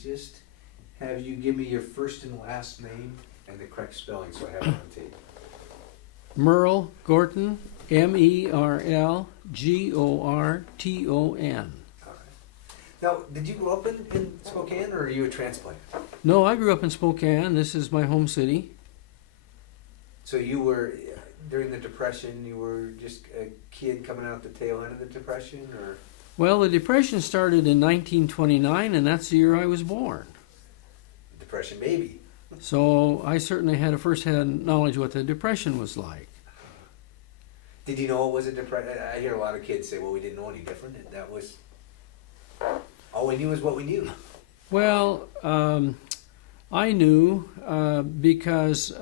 just have you give me your first and last name and the correct spelling so I have it on tape. Merl Gorton, Merl Gorton. All right. Now, did you grow up in Spokane, or are you a transplant? No, I grew up in Spokane. This is my home city. So you were, during the Depression, you were just a kid coming out the tail end of the Depression, or? Well, the Depression started in 1929, and that's the year I was born. Depression baby. So I certainly had a first-hand knowledge what the Depression was like. Did you know it was a depression? I hear a lot of kids say, well, we didn't know any different. And that was, all we knew is what we knew. Well, I knew because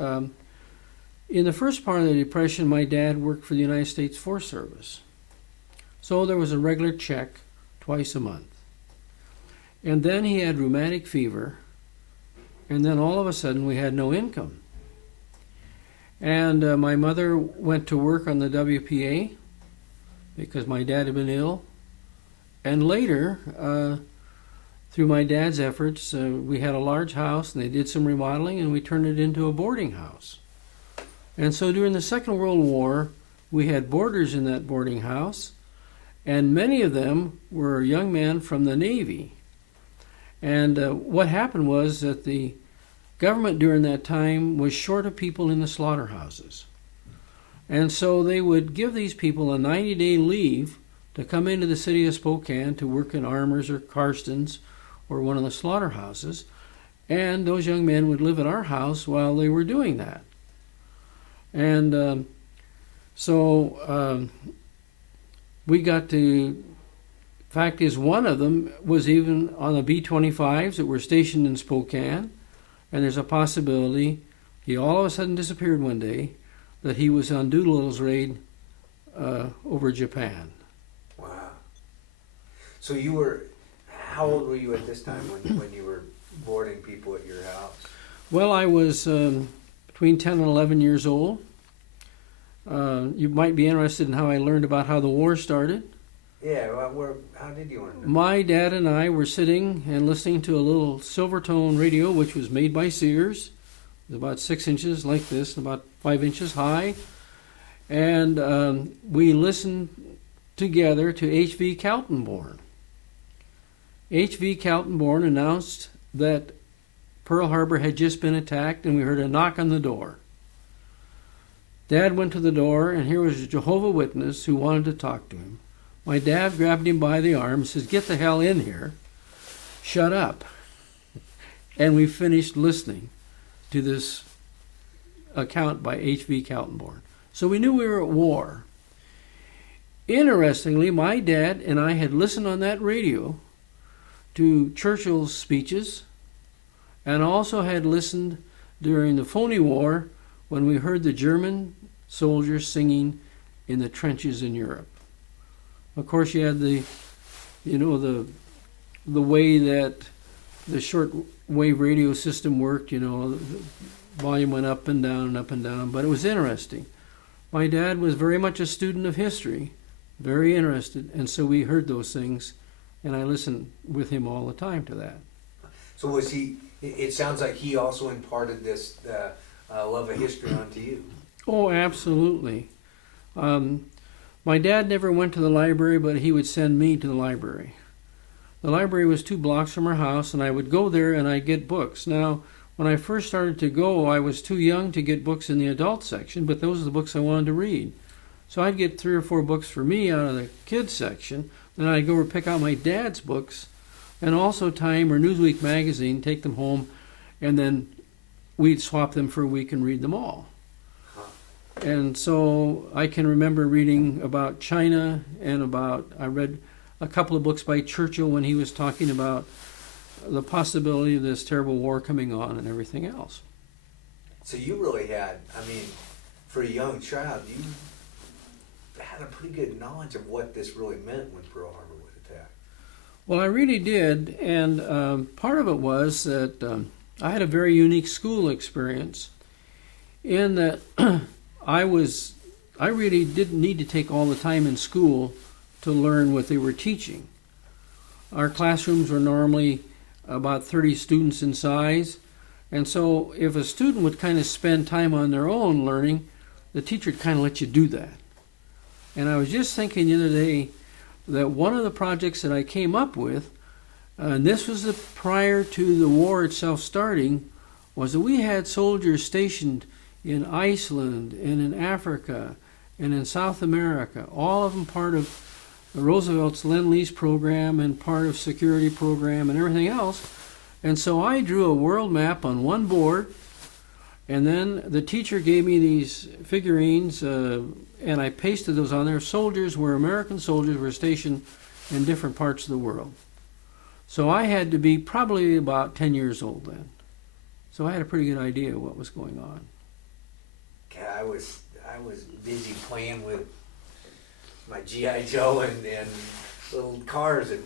in the first part of the Depression, my dad worked for the United States Forest Service. So there was a regular check twice a month. And then he had rheumatic fever, and then all of a sudden we had no income. And my mother went to work on the WPA because my dad had been ill. And later, through my dad's efforts, we had a large house, and they did some remodeling, and we turned it into a boarding house. And so during the Second World War, we had boarders in that boarding house, and many of them were young men from the Navy. And what happened was that the government during that time was short of people in the slaughterhouses. And so they would give these people a 90-day leave to come into the city of Spokane to work in Armour's or Karsten's or one of the slaughterhouses. And those young men would live at our house while they were doing that. And so we got to, fact is, one of them was even on the B-25s that were stationed in Spokane. And there's a possibility he all of a sudden disappeared one day, that he was on Doolittle's raid over Japan. Wow. So you were, how old were you at this time when you were boarding people at your house? Well, I was between 10 and 11 years old. You might be interested in how I learned about how the war started. Yeah, well, how did you learn that? My dad and I were sitting and listening to a little Silvertone radio, which was made by Sears. It was about 6 inches like this, and about 5 inches high. And we listened together to H.V. Kaltenborn. H.V. Kaltenborn announced that Pearl Harbor had just been attacked, and we heard a knock on the door. Dad went to the door, and here was a Jehovah's Witness who wanted to talk to him. My dad grabbed him by the arm and says, "Get the hell in here. Shut up." And we finished listening to this account by H.V. Kaltenborn. So we knew we were at war. Interestingly, my dad and I had listened on that radio to Churchill's speeches, and also had listened during the phony war when we heard the German soldiers singing in the trenches in Europe. Of course, you had the way that the short wave radio system worked. The volume went up and down, but it was interesting. My dad was very much a student of history, very interested, and so we heard those things, and I listened with him all the time to that. So was he, it sounds like he also imparted this love of history onto you. Oh, absolutely. My dad never went to the library, but he would send me to the library. The library was 2 blocks from our house, and I would go there and I'd get books. Now, when I first started to go, I was too young to get books in the adult section, but those are the books I wanted to read. So I'd get 3 or 4 books for me out of the kids section, then I'd go pick out my dad's books, and also Time or Newsweek magazine, take them home, and then we'd swap them for a week and read them all. And so I can remember reading about China, and I read a couple of books by Churchill when he was talking about the possibility of this terrible war coming on and everything else. So you really had, for a young child, you had a pretty good knowledge of what this really meant when Pearl Harbor was attacked. Well, I really did, and part of it was that I had a very unique school experience in that I really didn't need to take all the time in school to learn what they were teaching. Our classrooms were normally about 30 students in size. And so if a student would kind of spend time on their own learning, the teacher would kind of let you do that. And I was just thinking the other day that one of the projects that I came up with, and this was prior to the war itself starting, was that we had soldiers stationed in Iceland and in Africa and in South America, all of them part of Roosevelt's Lend-Lease program and part of security program and everything else. And so I drew a world map on one board, and then the teacher gave me these figurines, and I pasted those on there. American soldiers were stationed in different parts of the world. So I had to be probably about 10 years old then. So I had a pretty good idea of what was going on. I was busy playing with my G.I. Joe and little cars and,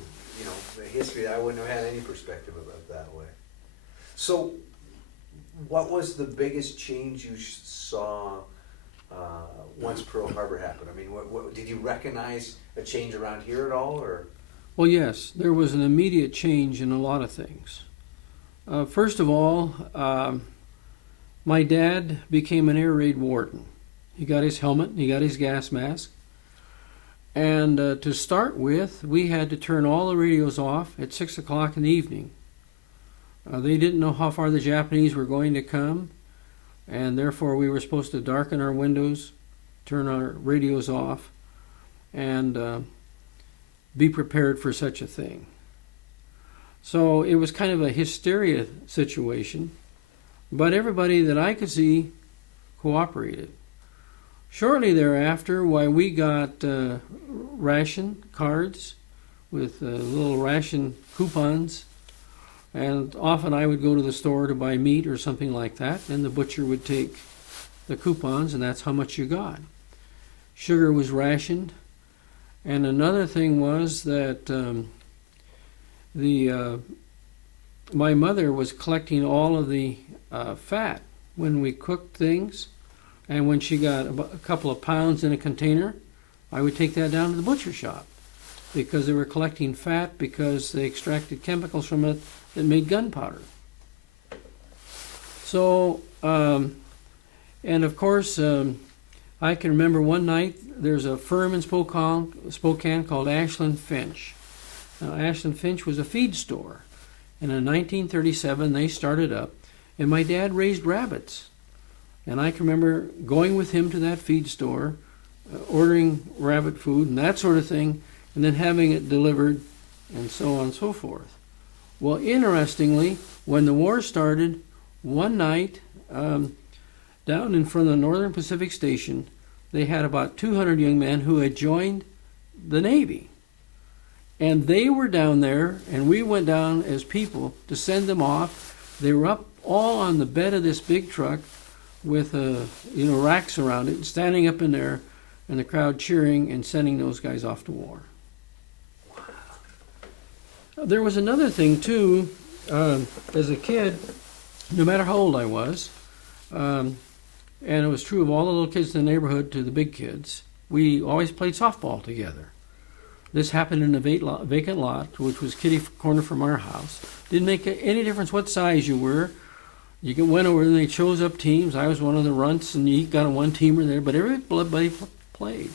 the history. I wouldn't have had any perspective about that way. So what was the biggest change you saw once Pearl Harbor happened? I mean, what did you recognize a change around here at all, or? Well, yes, there was an immediate change in a lot of things. First of all, my dad became an air raid warden. He got his helmet, he got his gas mask. And to start with, we had to turn all the radios off at 6 o'clock in the evening. They didn't know how far the Japanese were going to come, and therefore we were supposed to darken our windows, turn our radios off, and be prepared for such a thing. So it was kind of a hysteria situation, but everybody that I could see cooperated. Shortly thereafter, we got ration cards with little ration coupons, and often I would go to the store to buy meat or something like that, and the butcher would take the coupons, and that's how much you got. Sugar was rationed, and another thing was that my mother was collecting all of the fat when we cooked things. And when she got a couple of pounds in a container, I would take that down to the butcher shop because they were collecting fat because they extracted chemicals from it that made gunpowder. So, and of course, I can remember one night there's a firm in Spokane called Ashland Finch. Now, Ashland Finch was a feed store. And in 1937, they started up, and my dad raised rabbits. And I can remember going with him to that feed store, ordering rabbit food and that sort of thing, and then having it delivered, and so on and so forth. Well, interestingly, when the war started, one night, down in front of the Northern Pacific Station, they had about 200 young men who had joined the Navy. And they were down there, and we went down as people to send them off. They were up all on the bed of this big truck, with racks around it, standing up in there, and the crowd cheering and sending those guys off to war. Wow. There was another thing too. As a kid, no matter how old I was, and it was true of all the little kids in the neighborhood to the big kids, we always played softball together. This happened in a vacant lot, which was kitty corner from our house. Didn't make any difference what size you were. You went over and they chose up teams. I was one of the runts, and you got a one-teamer there, but everybody played.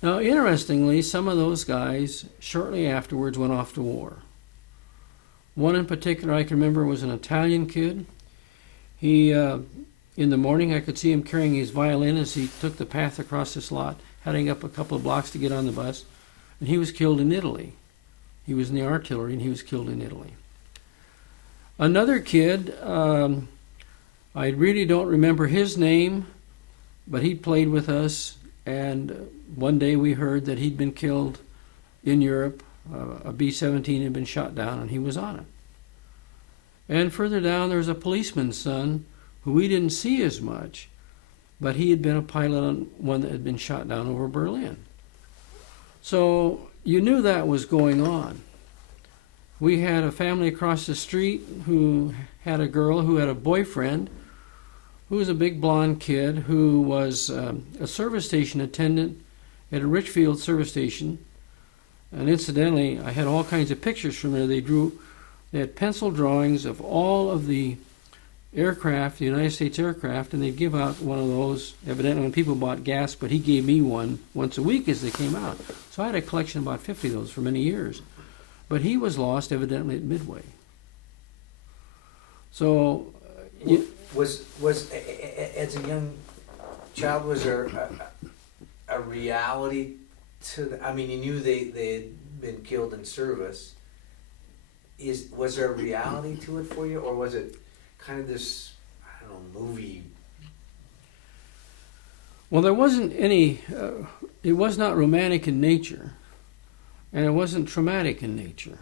Now, interestingly, some of those guys shortly afterwards went off to war. One in particular I can remember was an Italian kid. He, in the morning, I could see him carrying his violin as he took the path across this lot, heading up a couple of blocks to get on the bus, and he was killed in Italy. He was in the artillery, and he was killed in Italy. Another kid, I really don't remember his name, but he played with us, and one day we heard that he'd been killed in Europe. A B-17 had been shot down, and he was on it. And further down, there was a policeman's son who we didn't see as much, but he had been a pilot on one that had been shot down over Berlin. So you knew that was going on. We had a family across the street who had a girl who had a boyfriend who was a big blonde kid who was a service station attendant at a Richfield service station. And incidentally, I had all kinds of pictures from there. They drew They had pencil drawings of all of the aircraft, the United States aircraft, and they'd give out one of those, evidently when people bought gas, but he gave me one once a week as they came out. So I had a collection of about 50 of those for many years. But he was lost evidently at Midway. So... Was as a young child, was there a reality to I mean, you knew they had been killed in service. Was there a reality to it for you, or was it kind of this, I don't know, movie? Well, there wasn't any, it was not romantic in nature, and it wasn't traumatic in nature.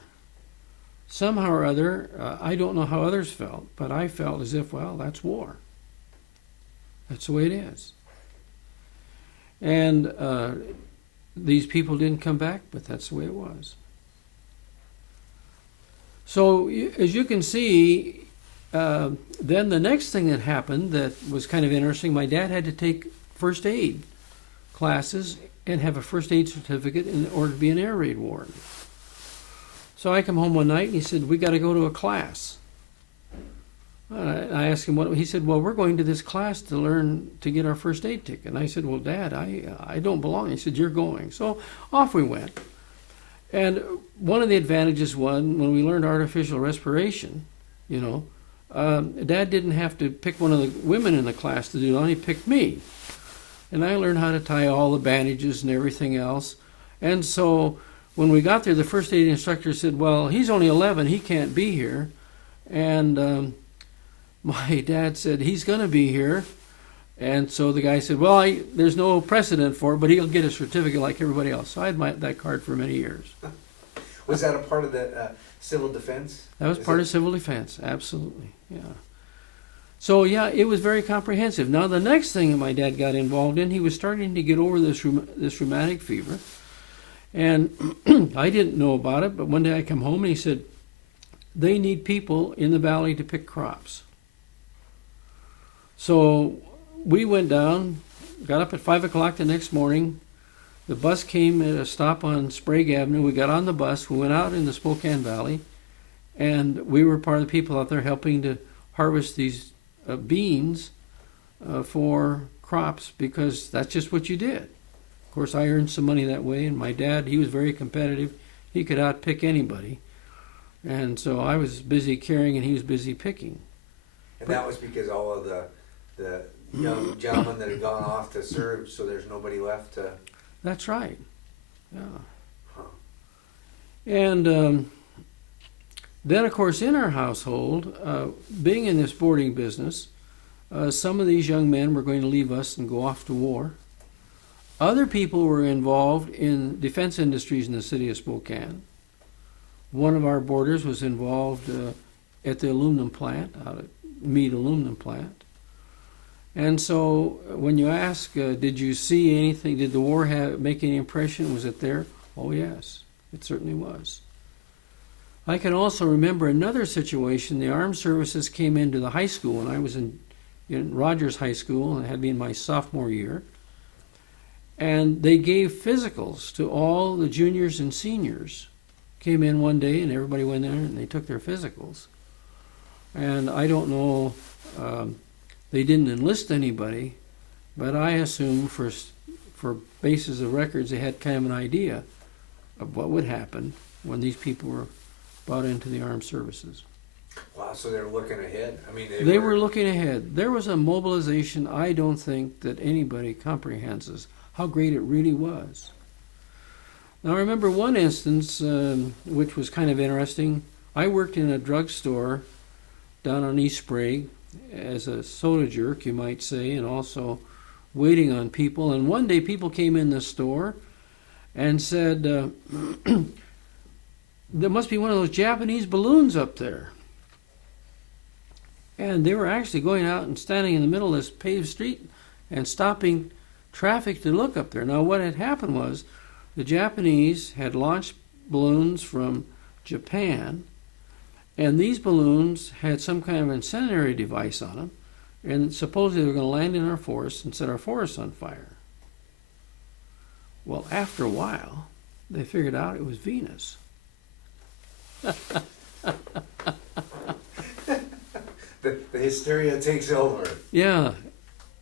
Somehow or other, I don't know how others felt, but I felt as if, well, that's war. That's the way it is. And these people didn't come back, but that's the way it was. So, as you can see, then the next thing that happened that was kind of interesting, my dad had to take first aid classes and have a first aid certificate in order to be an air raid warden. So I come home one night and he said, we got to go to a class. I asked him what, he said, well, we're going to this class to learn to get our first aid ticket. And I said, well, Dad, I don't belong. He said, you're going. So off we went. And one of the advantages was when we learned artificial respiration, Dad didn't have to pick one of the women in the class to do it, he picked me. And I learned how to tie all the bandages and everything else. And so when we got there, the first aid instructor said, well, he's only 11, he can't be here. And my dad said, he's going to be here. And so the guy said, well, there's no precedent for it, but he'll get a certificate like everybody else. So I had that card for many years. Was that a part of the civil defense? That was part of civil defense, absolutely, yeah. So, yeah, it was very comprehensive. Now, the next thing that my dad got involved in, he was starting to get over this rheumatic fever. And I didn't know about it, but one day I come home and he said, they need people in the valley to pick crops. So we went down, got up at 5 o'clock the next morning. The bus came at a stop on Sprague Avenue. We got on the bus. We went out in the Spokane Valley, and we were part of the people out there helping to harvest these beans for crops, because that's just what you did. Of course, I earned some money that way, and my dad, he was very competitive. He could outpick anybody. And so I was busy carrying, and he was busy picking. And that was because all of the young gentlemen that had gone off to serve, so there's nobody left to... That's right. Yeah. Huh. And then, of course, in our household, being in this boarding business, some of these young men were going to leave us and go off to war. Other people were involved in defense industries in the city of Spokane. One of our boarders was involved at the aluminum plant, out at Meade Aluminum Plant. And so when you ask, did you see anything, did the war make any impression, was it there? Oh yes, it certainly was. I can also remember another situation. The armed services came into the high school, and I was in Rogers High School, and it had been my sophomore year. And they gave physicals to all the juniors and seniors. Came in one day, and everybody went there, and they took their physicals. And I don't know, they didn't enlist anybody, but I assume for basis of records, they had kind of an idea of what would happen when these people were brought into the armed services. Wow, so they're looking ahead. I mean, they were looking ahead. There was a mobilization I don't think that anybody comprehends how great it really was. Now, I remember one instance which was kind of interesting. I worked in a drugstore down on East Sprague as a soda jerk, you might say, and also waiting on people. And one day people came in the store and said, there must be one of those Japanese balloons up there. And they were actually going out and standing in the middle of this paved street and stopping traffic to look up there. Now, what had happened was the Japanese had launched balloons from Japan, and these balloons had some kind of incendiary device on them, and supposedly they were going to land in our forest and set our forests on fire. Well, after a while, they figured out it was Venus. the hysteria takes over. Yeah.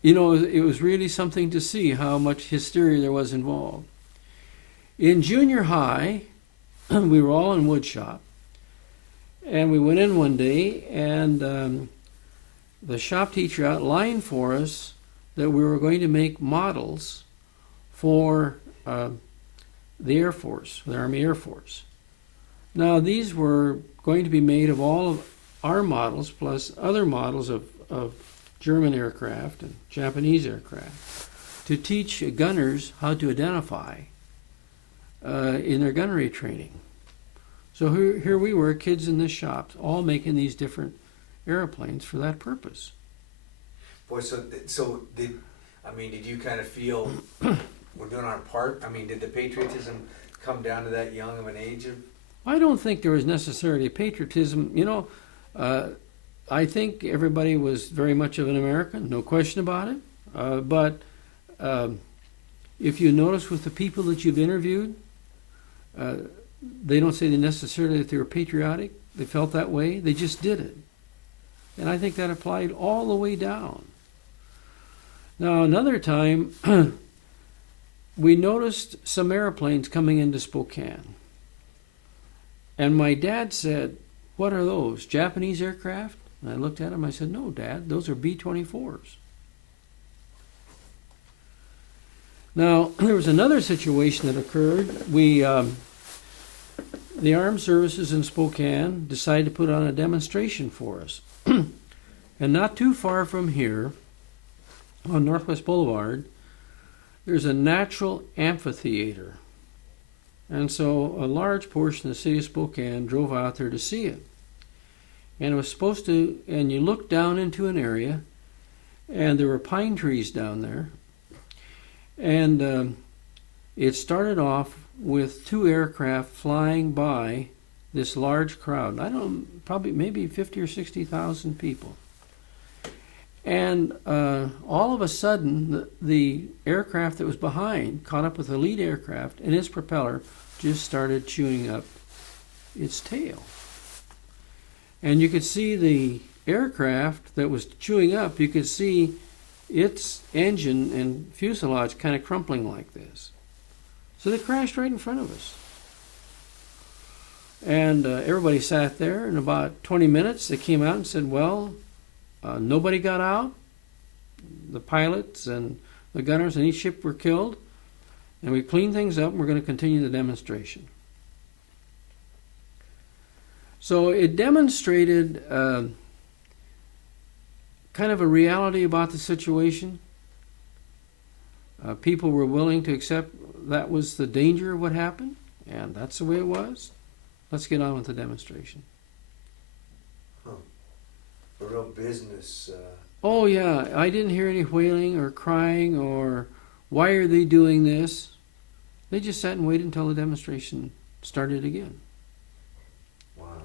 You know, it was really something to see how much hysteria there was involved. In junior high, we were all in wood shop. And we went in one day, and the shop teacher outlined for us that we were going to make models for the Air Force, the Army Air Force. Now, these were going to be made of all of our models plus other models of German aircraft and Japanese aircraft to teach gunners how to identify in their gunnery training. So here we were, kids in this shop, all making these different airplanes for that purpose. Boy, did you kind of feel we're doing our part? I mean, did the patriotism come down to that young of an age? I don't think there was necessarily patriotism. You know, I think everybody was very much of an American, no question about it. But if you notice with the people that you've interviewed, they don't say necessarily that they were patriotic. They felt that way. They just did it. And I think that applied all the way down. Now, another time, we noticed some airplanes coming into Spokane. And my dad said, "What are those, Japanese aircraft?" And I looked at him, I said, "No, Dad, those are B-24s. Now, there was another situation that occurred. The Armed Services in Spokane decided to put on a demonstration for us. And not too far from here, on Northwest Boulevard, there's a natural amphitheater. And so a large portion of the city of Spokane drove out there to see it. And it was supposed to, and you looked down into an area, and there were pine trees down there. And it started off with two aircraft flying by this large crowd. I don't know, probably maybe 50 or 60,000 people. And all of a sudden, the aircraft that was behind caught up with the lead aircraft, and its propeller just started chewing up its tail. And you could see the aircraft that was chewing up, you could see its engine and fuselage kind of crumpling like this. So they crashed right in front of us. And everybody sat there. In about 20 minutes, they came out and said, well, nobody got out. The pilots and the gunners on each ship were killed. And we cleaned things up, and we're going to continue the demonstration. So it demonstrated kind of a reality about the situation. People were willing to accept that was the danger of what happened, and that's the way it was. Let's get on with the demonstration. Huh. A real business. Oh, yeah. I didn't hear any wailing or crying or why are they doing this? They just sat and waited until the demonstration started again. Wow.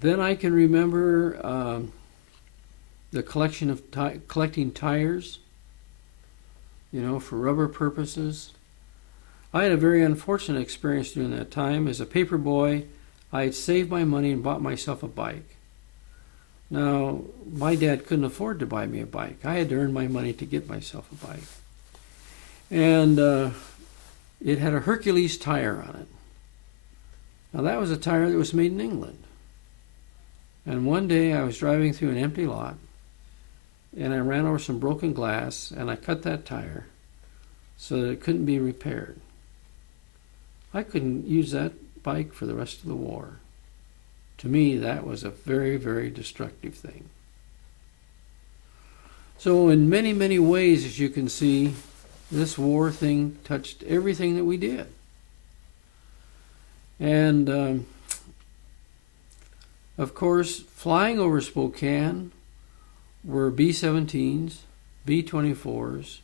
Then I can remember the collection of collecting tires, for rubber purposes. I had a very unfortunate experience during that time. As a paper boy, I had saved my money and bought myself a bike. Now, my dad couldn't afford to buy me a bike. I had to earn my money to get myself a bike. And it had a Hercules tire on it. Now, that was a tire that was made in England. And one day I was driving through an empty lot, and I ran over some broken glass, and I cut that tire so that it couldn't be repaired. I couldn't use that bike for the rest of the war. To me, that was a very, very destructive thing. So in many, many ways, as you can see, this war thing touched everything that we did. And of course, flying over Spokane were B-17s, B-24s,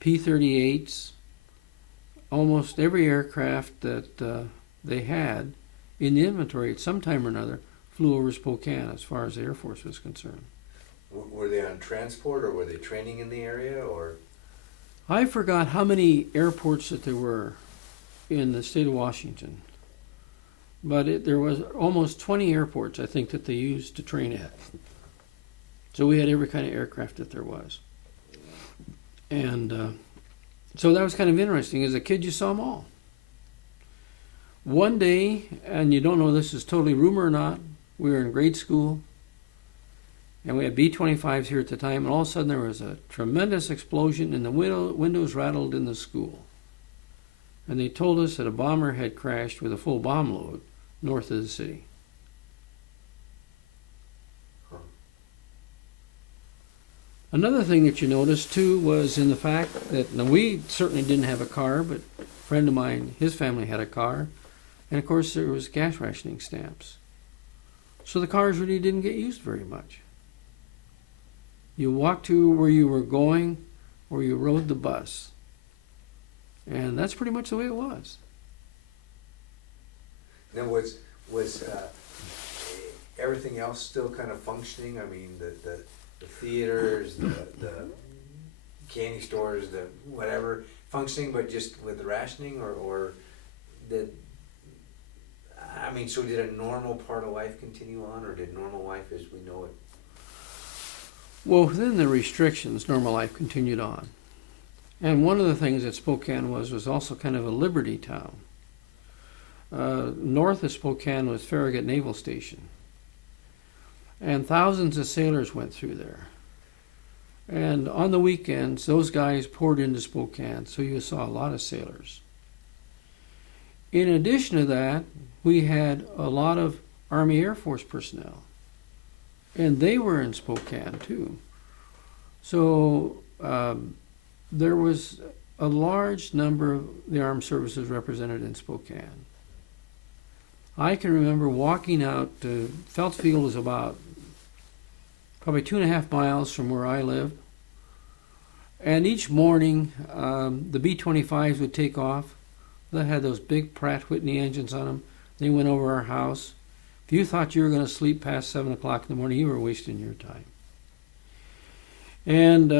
P-38s, almost every aircraft that they had in the inventory at some time or another flew over Spokane as far as the Air Force was concerned. Were they on transport, or were they training in the area, or? I forgot how many airports that there were in the state of Washington, but there was almost 20 airports, I think, that they used to train at. So we had every kind of aircraft that there was. And so that was kind of interesting. As a kid, you saw them all. One day, and you don't know this is totally rumor or not, we were in grade school, and we had B-25s here at the time, and all of a sudden there was a tremendous explosion, and the windows rattled in the school. And they told us that a bomber had crashed with a full bomb load north of the city. Another thing that you noticed, too, was in the fact that, now we certainly didn't have a car, but a friend of mine, his family had a car, and of course there was gas rationing stamps. So the cars really didn't get used very much. You walked to where you were going, or you rode the bus. And that's pretty much the way it was. Then was everything else still kind of functioning? I mean, the theaters, the candy stores, the whatever, functioning, but just with the rationing, or did, I mean, so did a normal part of life continue on, or did normal life as we know it? Well, within the restrictions, normal life continued on. And one of the things that Spokane was also kind of a liberty town. North of Spokane was Farragut Naval Station. And thousands of sailors went through there. And on the weekends, those guys poured into Spokane, so you saw a lot of sailors. In addition to that, we had a lot of Army Air Force personnel. And they were in Spokane, too. So there was a large number of the armed services represented in Spokane. I can remember walking out to Felts Field was about probably 2.5 miles from where I lived. And each morning, the B-25s would take off. They had those big Pratt Whitney engines on them. They went over our house. If you thought you were going to sleep past 7 o'clock in the morning, you were wasting your time. And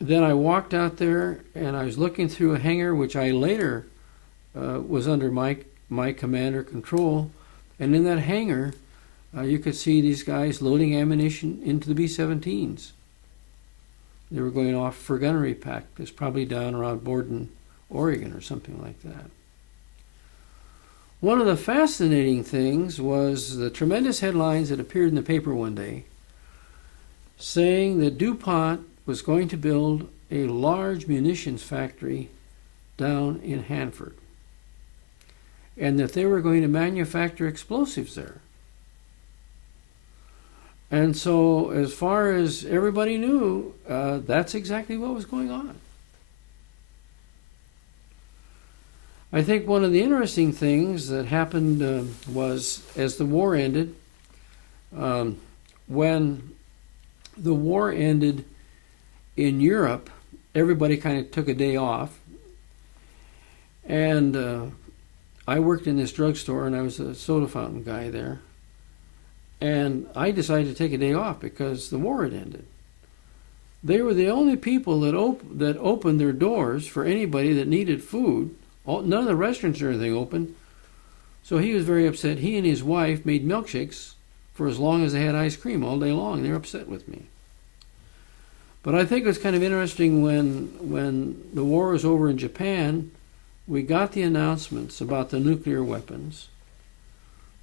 then I walked out there, and I was looking through a hangar, which I later was under my command or control. And in that hangar, you could see these guys loading ammunition into the B-17s. They were going off for gunnery practice, probably down around Borden, Oregon, or something like that. One of the fascinating things was the tremendous headlines that appeared in the paper one day saying that DuPont was going to build a large munitions factory down in Hanford, and that they were going to manufacture explosives there. And so, as far as everybody knew, that's exactly what was going on. I think one of the interesting things that happened was, as the war ended, when the war ended in Europe, everybody kind of took a day off. And I worked in this drugstore, and I was a soda fountain guy there. And I decided to take a day off because the war had ended. They were the only people that opened their doors for anybody that needed food. None of the restaurants or anything open. So he was very upset. He and his wife made milkshakes for as long as they had ice cream all day long. They were upset with me. But I think it was kind of interesting when the war was over in Japan, we got the announcements about the nuclear weapons,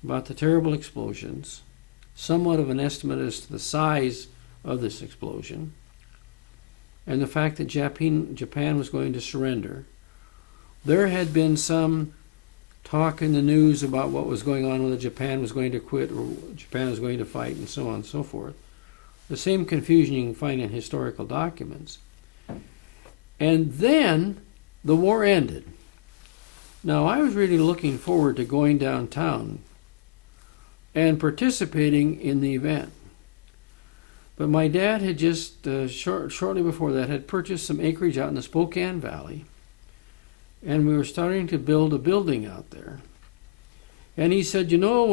about the terrible explosions, somewhat of an estimate as to the size of this explosion, and the fact that Japan was going to surrender. There had been some talk in the news about what was going on, whether Japan was going to quit or Japan was going to fight, and so on and so forth. The same confusion you can find in historical documents. And then the war ended. Now, I was really looking forward to going downtown and participating in the event. But my dad had just, shortly before that, had purchased some acreage out in the Spokane Valley. And we were starting to build a building out there. And he said, you know,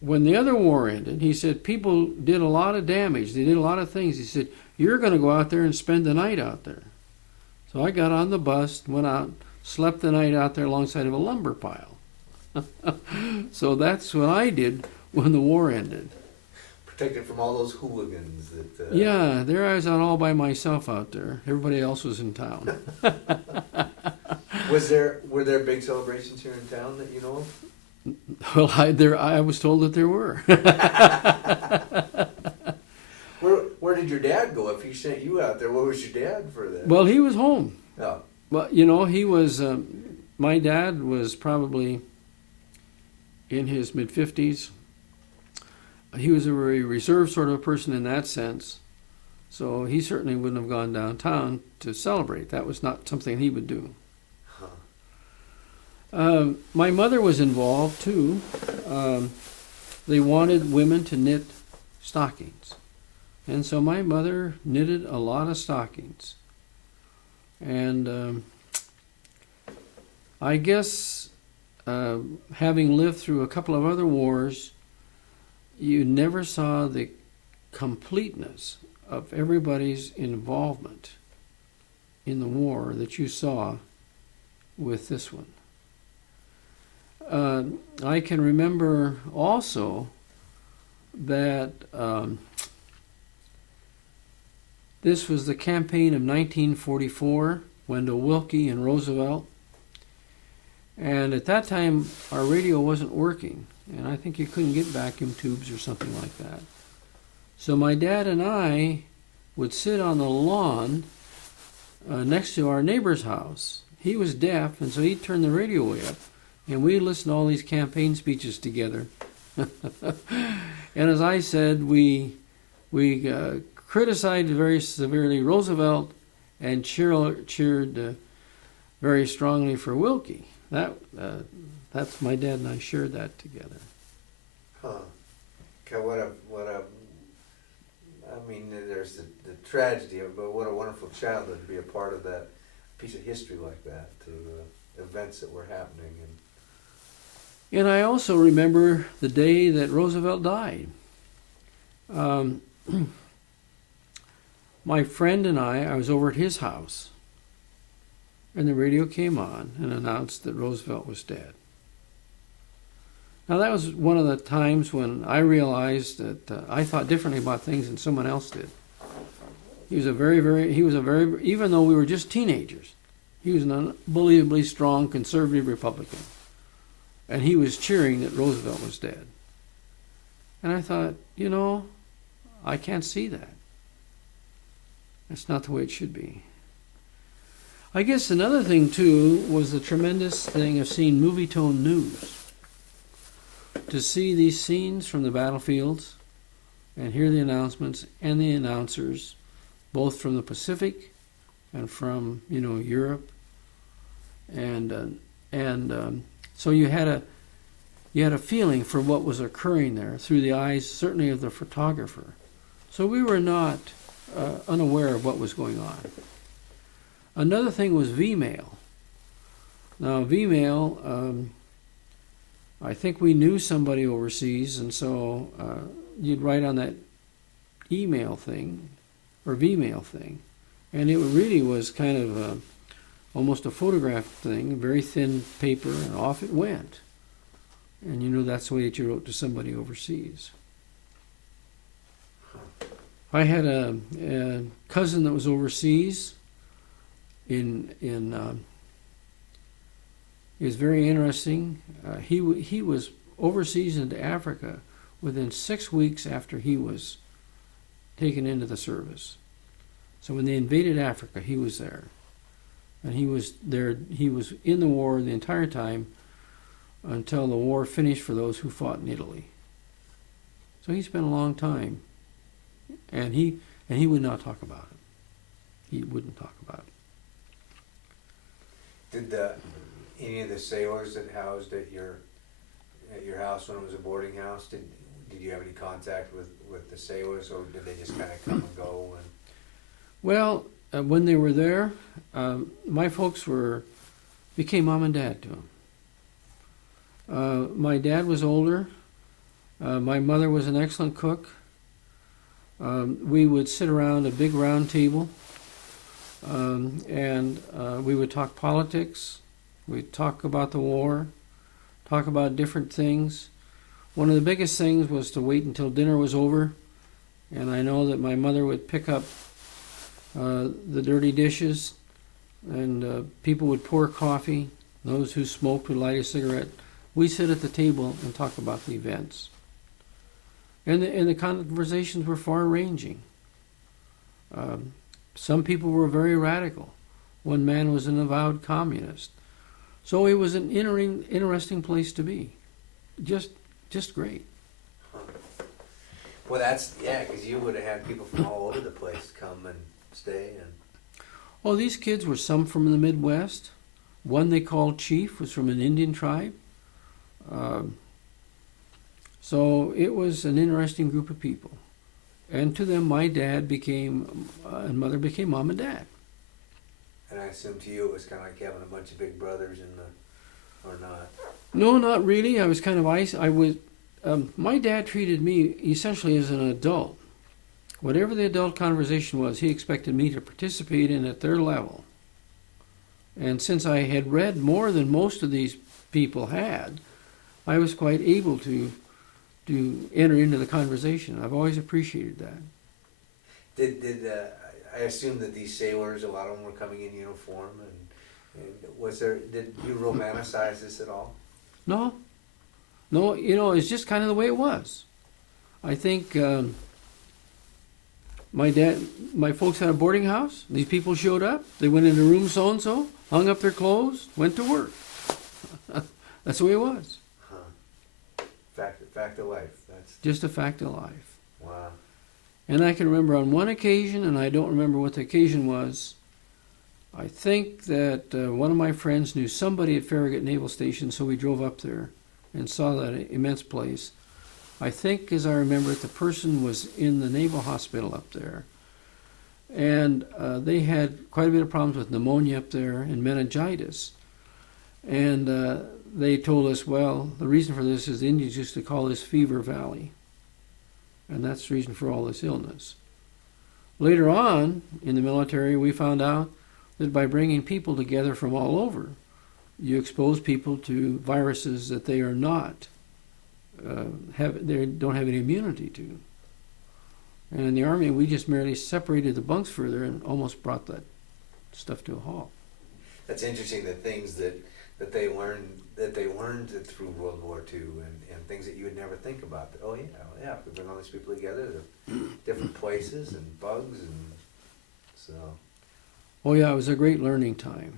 when the other war ended, he said, people did a lot of damage. They did a lot of things. He said, you're going to go out there and spend the night out there. So I got on the bus, went out, slept the night out there alongside of a lumber pile. So that's what I did when the war ended. Protected from all those hooligans that. Yeah, there I was out all by myself out there. Everybody else was in town. Were there big celebrations here in town that you know of? Well, I was told that there were. Where did your dad go? If he sent you out there, where was your dad for that? Well, he was home. Oh. Well, you know, he was. My dad was probably in his mid-50s. He was a very reserved sort of person in that sense. So he certainly wouldn't have gone downtown to celebrate. That was not something he would do. My mother was involved too. They wanted women to knit stockings. And so my mother knitted a lot of stockings. And I guess having lived through a couple of other wars, you never saw the completeness of everybody's involvement in the war that you saw with this one. I can remember also that this was the campaign of 1944, Wendell Willkie and Roosevelt. And at that time, our radio wasn't working, and I think you couldn't get vacuum tubes or something like that. So my dad and I would sit on the lawn next to our neighbor's house. He was deaf, and so he'd turn the radio way up, and we'd listen to all these campaign speeches together. And as I said, we criticized very severely Roosevelt and cheered very strongly for Willkie. That's my dad and I shared that together. Huh. Okay, I mean, there's the tragedy of it, but what a wonderful childhood to be a part of that piece of history like that, to events that were happening. And I also remember the day that Roosevelt died. My friend and I was over at his house, and the radio came on and announced that Roosevelt was dead. Now that was one of the times when I realized that I thought differently about things than someone else did. He was a very, even though we were just teenagers, he was an unbelievably strong conservative Republican. And he was cheering that Roosevelt was dead. And I thought, you know, I can't see that. That's not the way it should be. I guess another thing, too, was the tremendous thing of seeing movie tone news. To see these scenes from the battlefields and hear the announcements and the announcers, both from the Pacific and from, Europe. So you had a feeling for what was occurring there through the eyes, certainly, of the photographer. So we were not unaware of what was going on. Another thing was V-mail. Now, V-mail, I think we knew somebody overseas, and so you'd write on that email thing, or V-mail thing, and it really was kind of almost a photograph thing, very thin paper, and off it went. And that's the way that you wrote to somebody overseas. I had a cousin that was overseas. It was very interesting. He was overseas into Africa within 6 weeks after he was taken into the service. So when they invaded Africa, he was there. And he was there. He was in the war the entire time until the war finished for those who fought in Italy. So he spent a long time, and he would not talk about it. He wouldn't talk about it. Did any of the sailors that housed at your house when it was a boarding house, did you have any contact with the sailors, or did they just kind of come and go? Well, when they were there, my folks became mom and dad to them. My dad was older. My mother was an excellent cook. We would sit around a big round table and we would talk politics, we'd talk about the war, talk about different things. One of the biggest things was to wait until dinner was over, and I know that my mother would pick up the dirty dishes, and people would pour coffee. Those who smoked would light a cigarette. We sit at the table and talk about the events. And the conversations were far-ranging. Some people were very radical. One man was an avowed communist. So it was an interesting place to be. Just great. Well, because you would have had people from all over the place come and stay. And Oh, these kids were some from the Midwest. One they called Chief was from an Indian tribe. So it was an interesting group of people. And to them, my dad became, and mother became mom and dad. And I assume to you it was kind of like having a bunch of big brothers or not? No, not really. I was kind of my dad treated me essentially as an adult. Whatever the adult conversation was, he expected me to participate in at their level. And since I had read more than most of these people had, I was quite able to enter into the conversation. I've always appreciated that. Did I assume that these sailors, a lot of them were coming in uniform, and did you romanticize this at all? No, it's just kind of the way it was. I think my folks had a boarding house. These people showed up. They went into room so-and-so, hung up their clothes, went to work. That's the way it was. Huh. Fact of life. That's just a fact of life. Wow. And I can remember on one occasion, and I don't remember what the occasion was, I think that one of my friends knew somebody at Farragut Naval Station, so we drove up there and saw that immense place. I think, as I remember it, the person was in the Naval Hospital up there. And they had quite a bit of problems with pneumonia up there and meningitis. And they told us, well, the reason for this is the Indians used to call this Fever Valley. And that's the reason for all this illness. Later on in the military, we found out that by bringing people together from all over, you expose people to viruses that they are not, they don't have any immunity to. And in the Army, we just merely separated the bunks further and almost brought that stuff to a halt. That's interesting, the things that they learned through World War II, and things that you would never think about. That, if we bring all these people together, they're different places and bugs, and so. Oh yeah, it was a great learning time.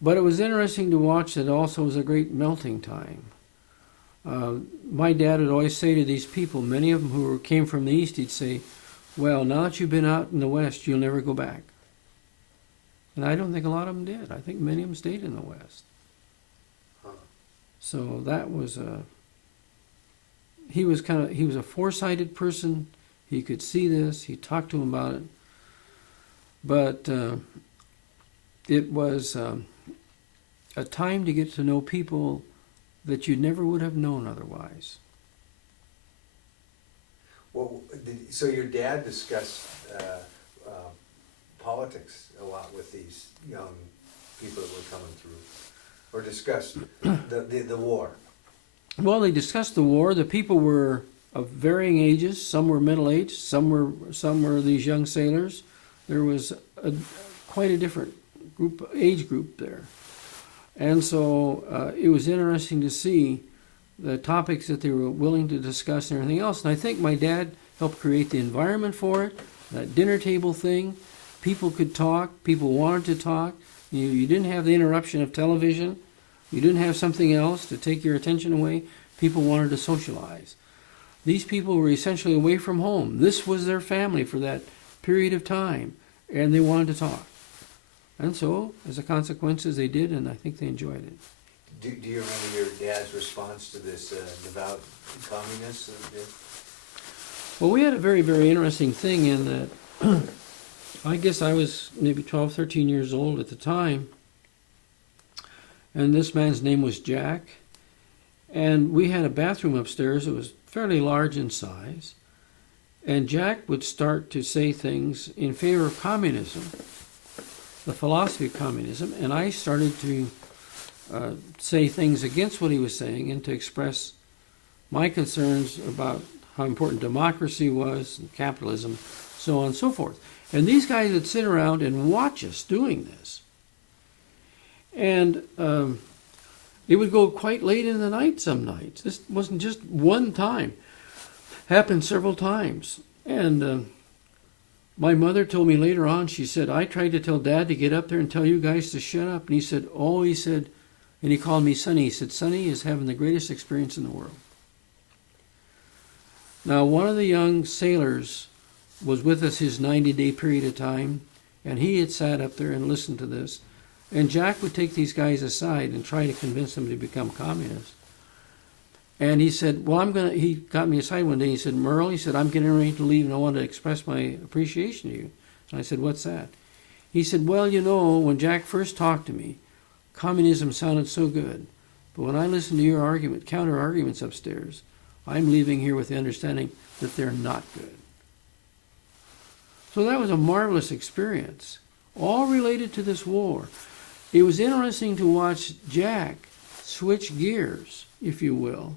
But it was interesting to watch that also was a great melting time. My dad would always say to these people, many of them who came from the East, he'd say, well, now that you've been out in the West, you'll never go back. And I don't think a lot of them did. I think many of them stayed in the West. Huh. So that was he was a foresighted person. He could see this. He talked to him about it. But it was a time to get to know people that you never would have known otherwise. Well, so your dad discussed politics a lot with these young people that were coming through, or discussed the war. Well, they discussed the war. The people were of varying ages. Some were middle-aged. Some were these young sailors. There was quite a different age group there. And so it was interesting to see the topics that they were willing to discuss and everything else. And I think my dad helped create the environment for it, that dinner table thing. People could talk. People wanted to talk. You didn't have the interruption of television. You didn't have something else to take your attention away. People wanted to socialize. These people were essentially away from home. This was their family for that period of time, and they wanted to talk. And so, as a consequence, they did, and I think they enjoyed it. Do you remember your dad's response to this devout communists? Well, we had a very, very interesting thing in that I guess I was maybe 12, 13 years old at the time, and this man's name was Jack, and we had a bathroom upstairs that was fairly large in size, And Jack would start to say things in favor of communism, the philosophy of communism, and I started to say things against what he was saying and to express my concerns about how important democracy was and capitalism, so on and so forth. And these guys would sit around and watch us doing this. And it would go quite late in the night some nights. This wasn't just one time. Happened several times. And my mother told me later on, she said, I tried to tell Dad to get up there and tell you guys to shut up. And he said, and he called me Sonny. He said, Sonny is having the greatest experience in the world. Now, one of the young sailors was with us his 90-day period of time, and he had sat up there and listened to this. And Jack would take these guys aside and try to convince them to become communists. And he said, he got me aside one day, he said, Merl, he said, I'm getting ready to leave and I want to express my appreciation to you. And I said, what's that? He said, well, when Jack first talked to me, communism sounded so good. But when I listened to your counter arguments upstairs, I'm leaving here with the understanding that they're not good. So that was a marvelous experience, all related to this war. It was interesting to watch Jack switch gears, if you will,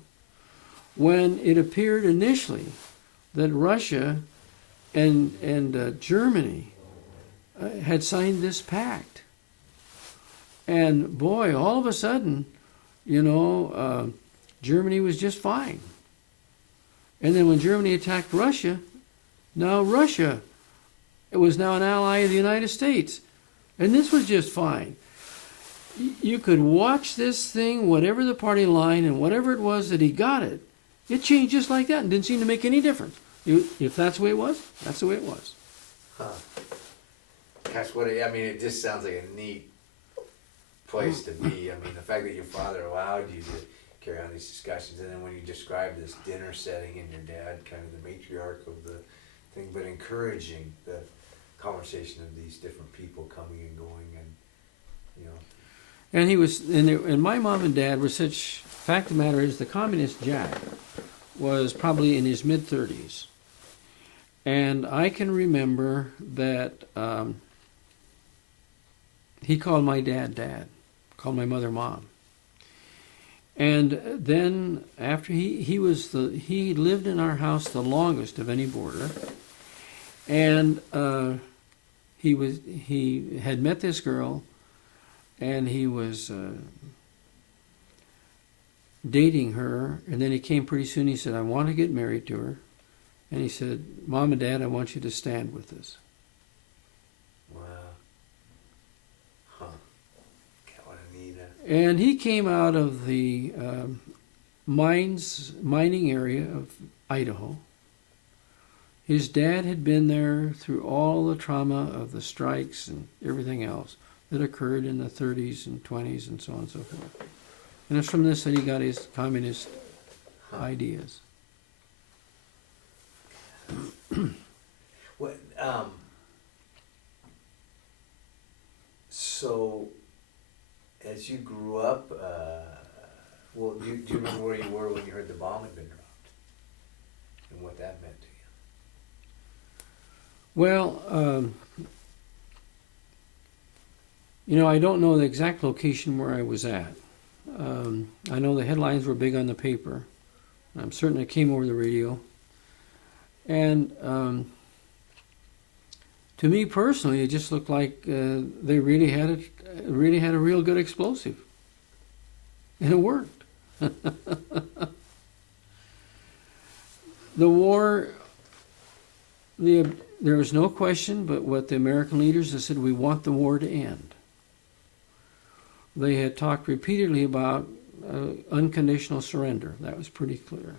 when it appeared initially that Russia and Germany had signed this pact. And boy, all of a sudden, Germany was just fine. And then when Germany attacked Russia, now Russia was now an ally of the United States. And this was just fine. You could watch this thing, whatever the party line and whatever it was that he got it changed just like that and didn't seem to make any difference. If that's the way it was, that's the way it was. Huh. Gosh, it just sounds like a neat place to be. I mean, the fact that your father allowed you to carry on these discussions, and then when you describe this dinner setting and your dad, kind of the matriarch of the thing, but encouraging the conversation of these different people coming and going, and And he was, and my mom and dad were such. Fact of the matter is, the communist Jack was probably in his mid-30s, and I can remember that he called my dad, called my mother, Mom. And then after he lived in our house the longest of any boarder, and he had met this girl, and he was dating her, and then he came pretty soon. He said, I want to get married to her. And he said, Mom and Dad, I want you to stand with us. wow. Huh. God, what a neat. And he came out of the mining area of Idaho. His dad had been there through all the trauma of the strikes and everything else that occurred in the 30s and 20s and so on and so forth. And it's from this that he got his communist ideas. What? So, as you grew up, do you remember where you were when you heard the bomb had been dropped, and what that meant to you? Well, I don't know the exact location where I was at. I know the headlines were big on the paper. I'm certain it came over the radio. And to me personally, it just looked like they really had a real good explosive, and it worked. The war, there was no question but what the American leaders had said, we want the war to end. They had talked repeatedly about unconditional surrender. That was pretty clear.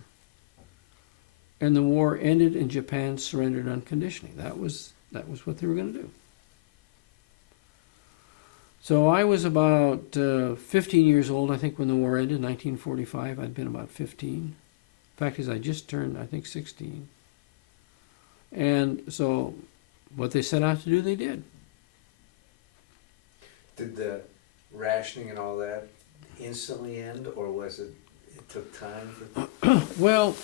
And the war ended and Japan surrendered unconditionally. That was what they were going to do. So I was about 15 years old, I think, when the war ended, 1945. I'd been about 15. The fact is, I just turned, I think, 16. And so what they set out to do, they did. Did the rationing and all that instantly end, or was it took time? Well,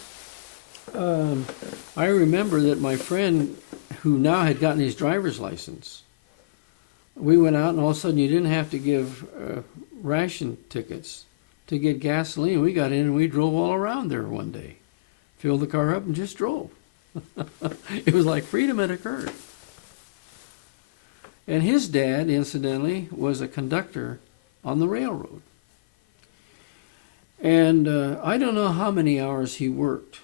I remember that my friend, who now had gotten his driver's license, we went out and all of a sudden you didn't have to give ration tickets to get gasoline. We got in and we drove all around there one day. Filled the car up and just drove. It was like freedom had occurred. And his dad, incidentally, was a conductor on the railroad. And I don't know how many hours he worked,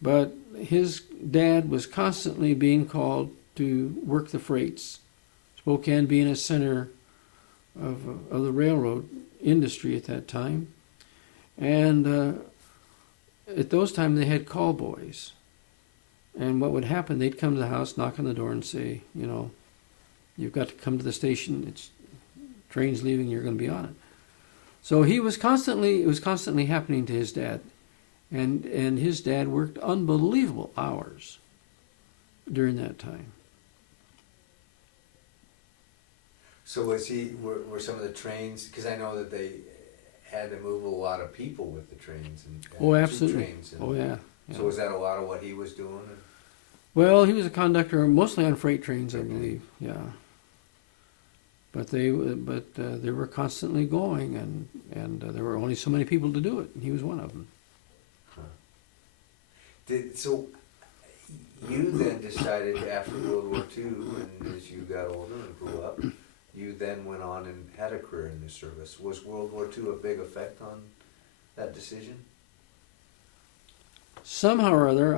but his dad was constantly being called to work the freights, Spokane being a center of the railroad industry at that time. And at those times they had call boys. And what would happen, they'd come to the house, knock on the door and say, you know, you've got to come to the station, it's train's leaving, you're going to be on it. So it was constantly happening to his dad. And his dad worked unbelievable hours during that time. So were some of the trains, because I know that they had to move a lot of people with the trains and oh, absolutely. Trains and, oh, yeah. So was that a lot of what he was doing? Well, he was a conductor mostly on freight trains, I believe. Yeah. But they were constantly going, and there were only so many people to do it, and he was one of them. So you then decided after World War II, and as you got older and grew up, you then went on and had a career in the service. Was World War II a big effect on that decision? Somehow or other,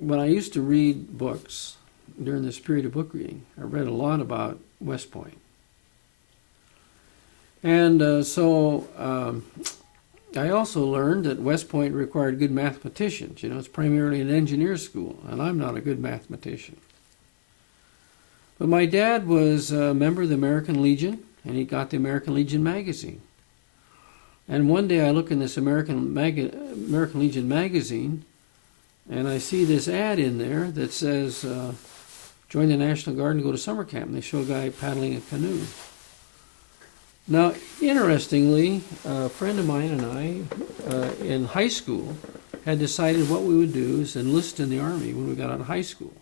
when I used to read books during this period of book reading, I read a lot about West Point. And so I also learned that West Point required good mathematicians. You know, it's primarily an engineer school, and I'm not a good mathematician. But my dad was a member of the American Legion, and he got the American Legion magazine. And one day I look in this American Legion magazine, and I see this ad in there that says, join the National Guard and go to summer camp. And they show a guy paddling a canoe. Now, interestingly, a friend of mine and I, in high school, had decided what we would do is enlist in the Army when we got out of high school.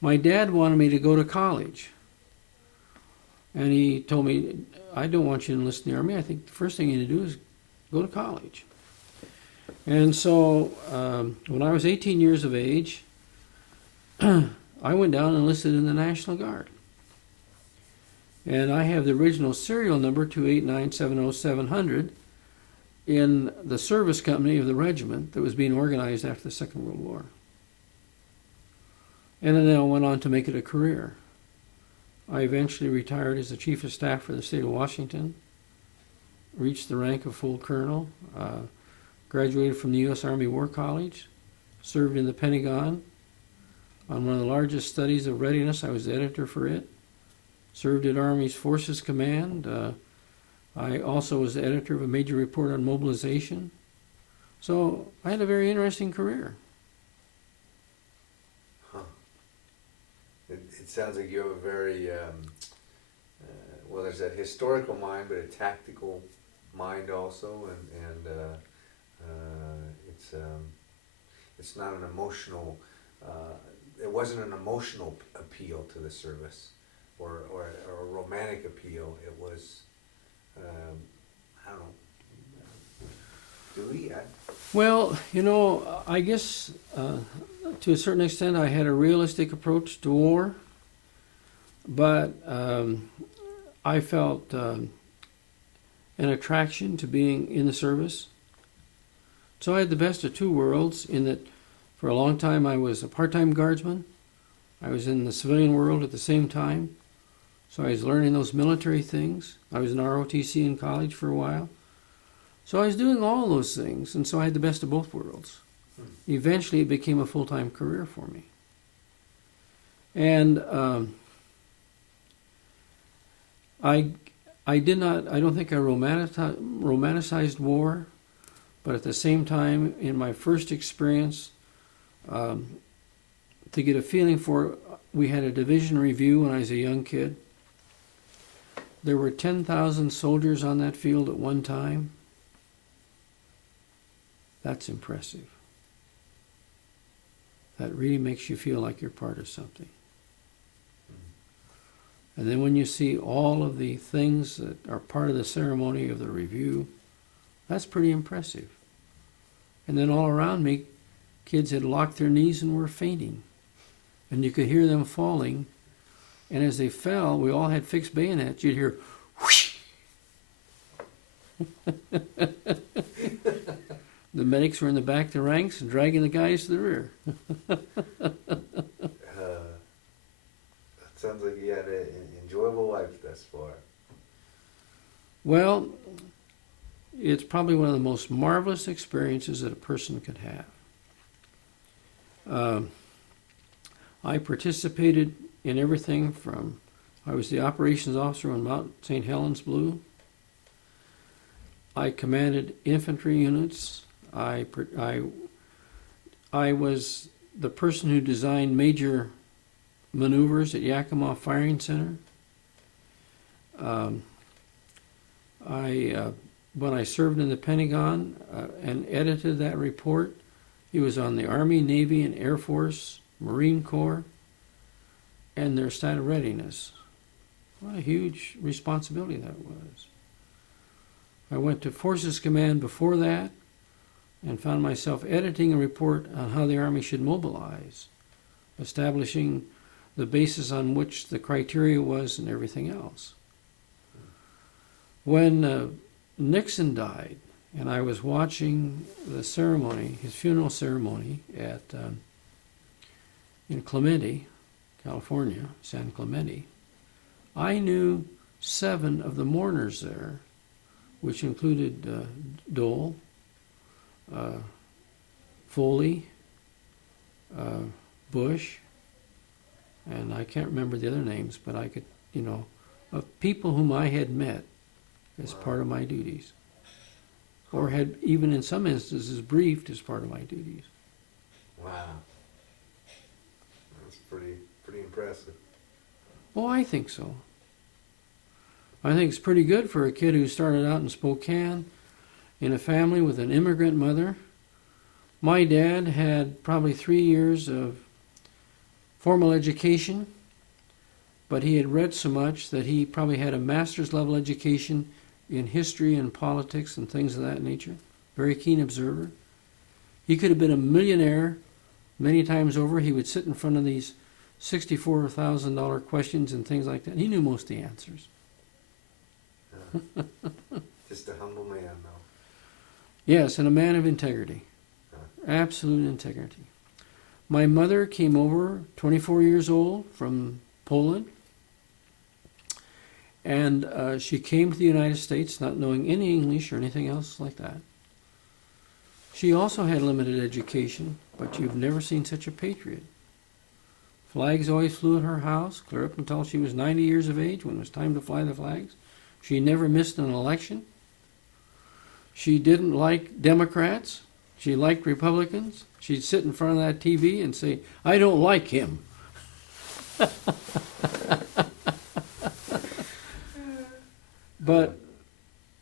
My dad wanted me to go to college. And he told me, I don't want you to enlist in the Army. I think the first thing you need to do is go to college. And so when I was 18 years of age, I went down and enlisted in the National Guard. And I have the original serial number 28970-700 in the service company of the regiment that was being organized after the Second World War. And then I went on to make it a career. I eventually retired as the Chief of Staff for the state of Washington, reached the rank of full colonel, graduated from the U.S. Army War College, served in the Pentagon on one of the largest studies of readiness. I was the editor for it. Served at Army's Forces Command. I also was the editor of a major report on mobilization. So I had a very interesting career. Huh. It sounds like you have a very, well, there's that historical mind, but a tactical mind also, and it's not an emotional, it wasn't an emotional appeal to the service. Or a romantic appeal. It was, I don't know, do we? Well, you know, I guess to a certain extent I had a realistic approach to war, but I felt an attraction to being in the service. So I had the best of two worlds in that for a long time I was a part-time guardsman. I was in the civilian world at the same time. So I was learning those military things. I was in ROTC in college for a while. So I was doing all those things, and so I had the best of both worlds. Eventually it became a full-time career for me. And I don't think I romanticized war, but at the same time, in my first experience, to get a feeling for it, we had a division review when I was a young kid. There were 10,000 soldiers on that field at one time. That's impressive. that really makes you feel like you're part of something. And then when you see all of the things that are part of the ceremony of the review, that's pretty impressive. And then all around me, kids had locked their knees and were fainting. And you could hear them falling. And as they fell, we all had fixed bayonets. You'd hear whoosh. The medics were in the back of the ranks and dragging the guys to the rear. Sounds like you had an enjoyable life thus far. Well, it's probably one of the most marvelous experiences that a person could have. I participated in everything from, I was the operations officer when Mount St. Helens blew. I commanded infantry units. I was the person who designed major maneuvers at Yakima Firing Center. When I served in the Pentagon and edited that report, he was on the Army, Navy, and Air Force, Marine Corps, and their state of readiness. What a huge responsibility that was. I went to Forces Command before that and found myself editing a report on how the Army should mobilize, establishing the basis on which the criteria was and everything else. When Nixon died, and I was watching the ceremony, his funeral ceremony in Clemente, California, San Clemente, I knew 7 of the mourners there, which included Dole, Foley, Bush, and I can't remember the other names, but I could, of people whom I had met as part of my duties, or had even in some instances briefed as part of my duties. Wow. That's pretty impressive. Oh, I think so. I think it's pretty good for a kid who started out in Spokane in a family with an immigrant mother. My dad had probably 3 years of formal education, but he had read so much that he probably had a master's level education in history and politics and things of that nature. Very keen observer. He could have been a millionaire many times over. He would sit in front of these $64,000 questions and things like that. He knew most of the answers. Just a humble man, though. Yes, and a man of integrity. Absolute integrity. My mother came over, 24 years old, from Poland. And she came to the United States not knowing any English or anything else like that. She also had limited education, but you've never seen such a patriot. Flags always flew at her house, clear up until she was 90 years of age when it was time to fly the flags. She never missed an election. She didn't like Democrats. She liked Republicans. She'd sit in front of that TV and say, "I don't like him."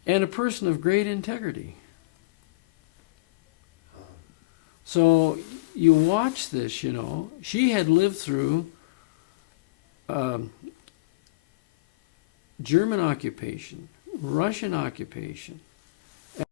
And a person of great integrity. So you watch this, she had lived through German occupation, Russian occupation,